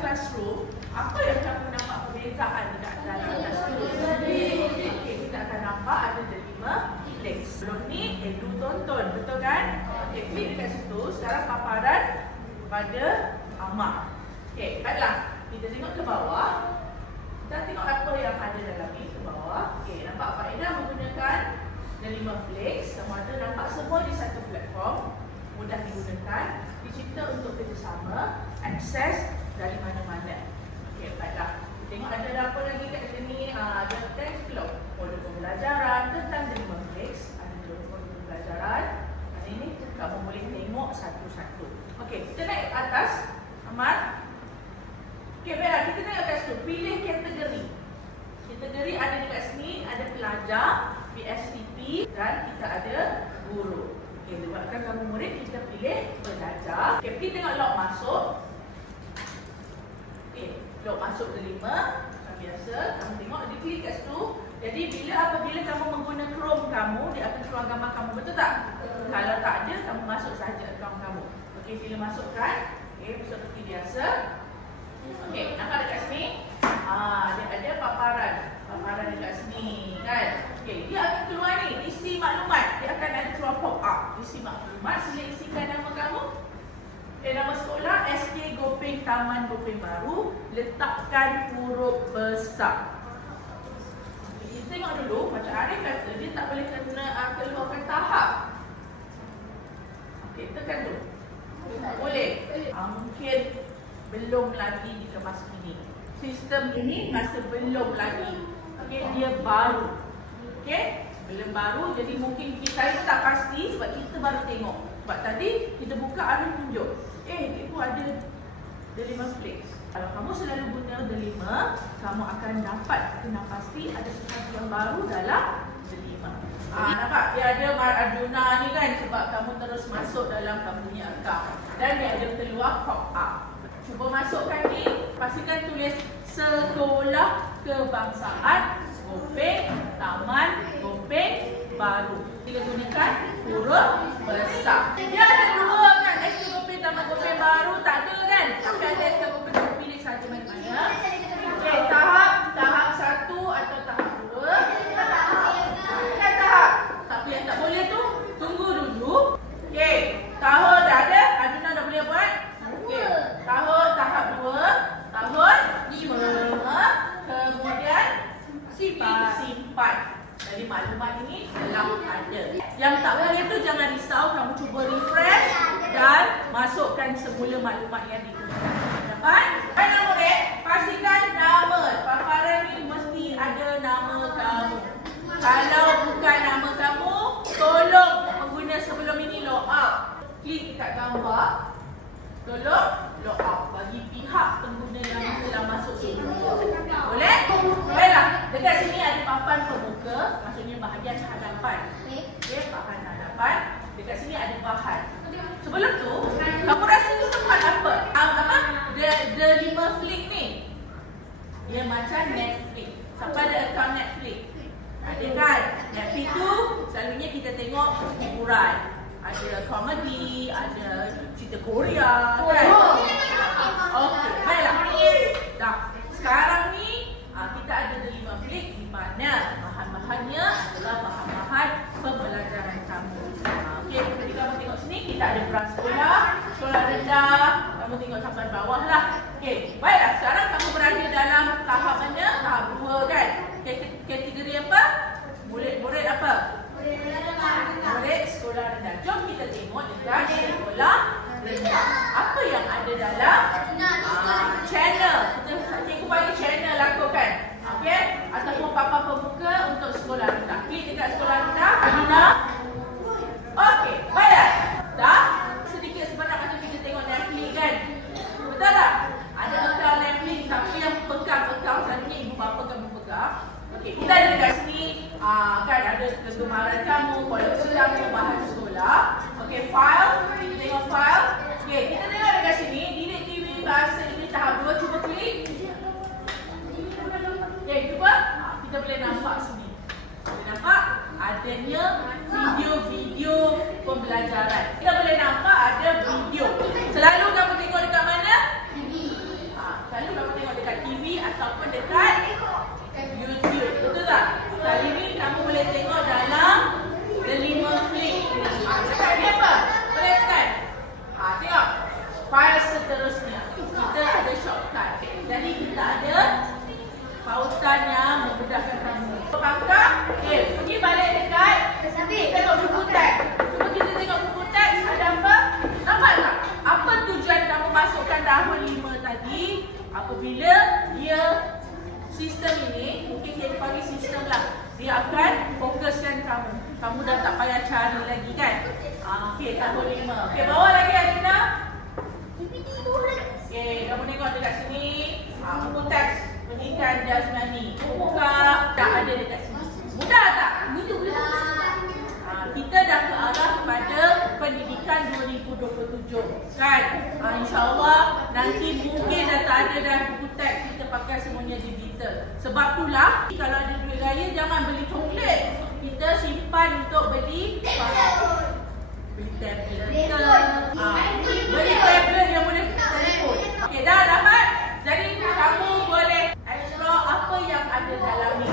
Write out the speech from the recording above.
classroom, apa yang kamu nampak perbezaan dekat dalam classroom? Okay, kita akan nampak ada delima links. Sebelum ni, Edu tonton, betul kan? Okay, klik dekat situ. Sekarang paparan pada Amar. Okay, baiklah. Kita tengok ke bawah. Kita tengok apa yang ada dalam ni ke bawah. Okay, nampak Faedah menggunakan delima links. Sama ada nampak semua di satu platform. Mudah digunakan. Dicipta untuk kerjasama. Akses dari mana-mana. Okey, baiklah. Tengok ada apa lagi kat sini. Ada teks blog, modul pembelajaran tentang delima links. Ada modul pembelajaran. Dan ini kamu boleh tengok satu-satu. Okey, kita naik atas. Amat. Okey, baiklah. Kita naik atas tu. Pilih kategori. Kategori ada dekat sini. Ada pelajar, PSTP dan kita ada guru. Okey, sebabkan kamu murid, kita pilih pelajar. Okey, pergi tengok log masuk. Okey, log masuk delima. Macam biasa, kamu tengok dia klik kat situ. Jadi apabila kamu menggunakan Chrome kamu, dia akan keluar gambar kamu, betul tak? Kalau tak ada, kamu masuk saja akaun kamu. Okey, sila masukkan. Okey, seperti biasa. Okey, nampak dekat sini? Dia ada paparan. Paparan dekat sini, kan? Okey, dia akan keluar ni, isi maklumat. Dia akan ada keluar pop up. Isi maklumat, sila isikan nama kamu. Okay, nama sekolah SK Gopeng Taman Gopeng Baru. Letakkan huruf besar. Okay, kita tengok dulu, macam Arif kata, dia tak boleh keluarkan tahap. Okey, tekan tu. Boleh? Mungkin belum lagi dikemas ini. Sistem ini masih belum lagi. Okey, dia baru. Okey, belum baru, jadi mungkin kita tak pasti sebab kita baru tengok. Sebab tadi kita buka Arif tunjuk. Itu ada delima links. Kalau kamu selalu guna delima, kamu akan dapat kena pasti ada sesuatu yang baru dalam delima. Nampak? Dia ada Maradona ni kan sebab kamu terus masuk dalam kamu punya akaun. Dan dia ada keluar pop up. Cuba masukkan ni, pastikan tulis Sekolah Kebangsaan Gopeng Taman Gopeng Baru. Kita gunakan huruf besar. Dia ada dua kan, SK Gopeng Taman Gopeng Baru, tak ada kan? Tapi ada SK Gopeng Taman, pilih saja mana-mana. Okey, tahap 1 atau tahap 2. Kan tahap. Tapi yang tak boleh tu, tunggu dulu. Okey, tahun dah ada, Arjuna dah boleh buat. Okey, tahap 2, tahun 5, kemudian simpan. Jadi maklumat ini telah ada. Yang tak boleh tu jangan risau, kamu cuba refresh dan masukkan semula maklumat yang digunakan. Dapat? Baiklah murid, pastikan nama. Paparan ni mesti ada nama kamu. Kalau bukan nama kamu, tolong pengguna sebelum ini log out. Klik dekat gambar. Tolong log out bagi pihak pengguna yang telah masuk sebelum. Boleh? Baiklah, dekat sini ada papan pembuka, maksudnya bahagian hadapan. Okey, bahagian hadapan. Dekat sini ada bahan. Sebelum tu, kamu rasa tu tempat apa? Delima link ni. Dia macam Netflix. Siapa ada akaun Netflix? Ada kan? Netflix tu selalunya kita tengok hiburan. Ada komedi, ada cerita Korea, kan? Okey, baiklah. Dah, sekarang ni kita ada delima link di mana bahan-bahannya adalah bahan-bahan pembelajaran kamu. Okey, jadi kamu tengok sini kita ada prasekolah, sekolah rendah, kamu tengok sampai bawah lah. Okey, baiklah. Sekarang kamu berada dalam tahap mana? Tahap 2 kan? Kategori apa? Murid apa? Murid sekolah rendah. Jom kita tengok dekat sekolah rendah. Apa yang ada dalam tahun 5 tadi, apabila dia sistem ini, mungkin kita panggil sistem lah, dia akan fokuskan kamu. Kamu dah tak payah cari lagi kan? Okey, tahun 5. Okey, bawa lagi Adina. Okey, kamu tengok dekat sini. Buku teks pendidikan jasmani. Buka, dah ada dekat sini. Mudah tak? Kita dah ke arah kepada pendidikan 2027 kan? InsyaAllah nanti mungkin dah tak ada dah buku teks, kita pakai semuanya digital. Sebab itulah kalau ada duit raya jangan beli coklat, kita simpan untuk beli tablet ke, beli tablet yang boleh telefon. Okey, dah dapat. Jadi kamu boleh explore apa yang ada dalam ni.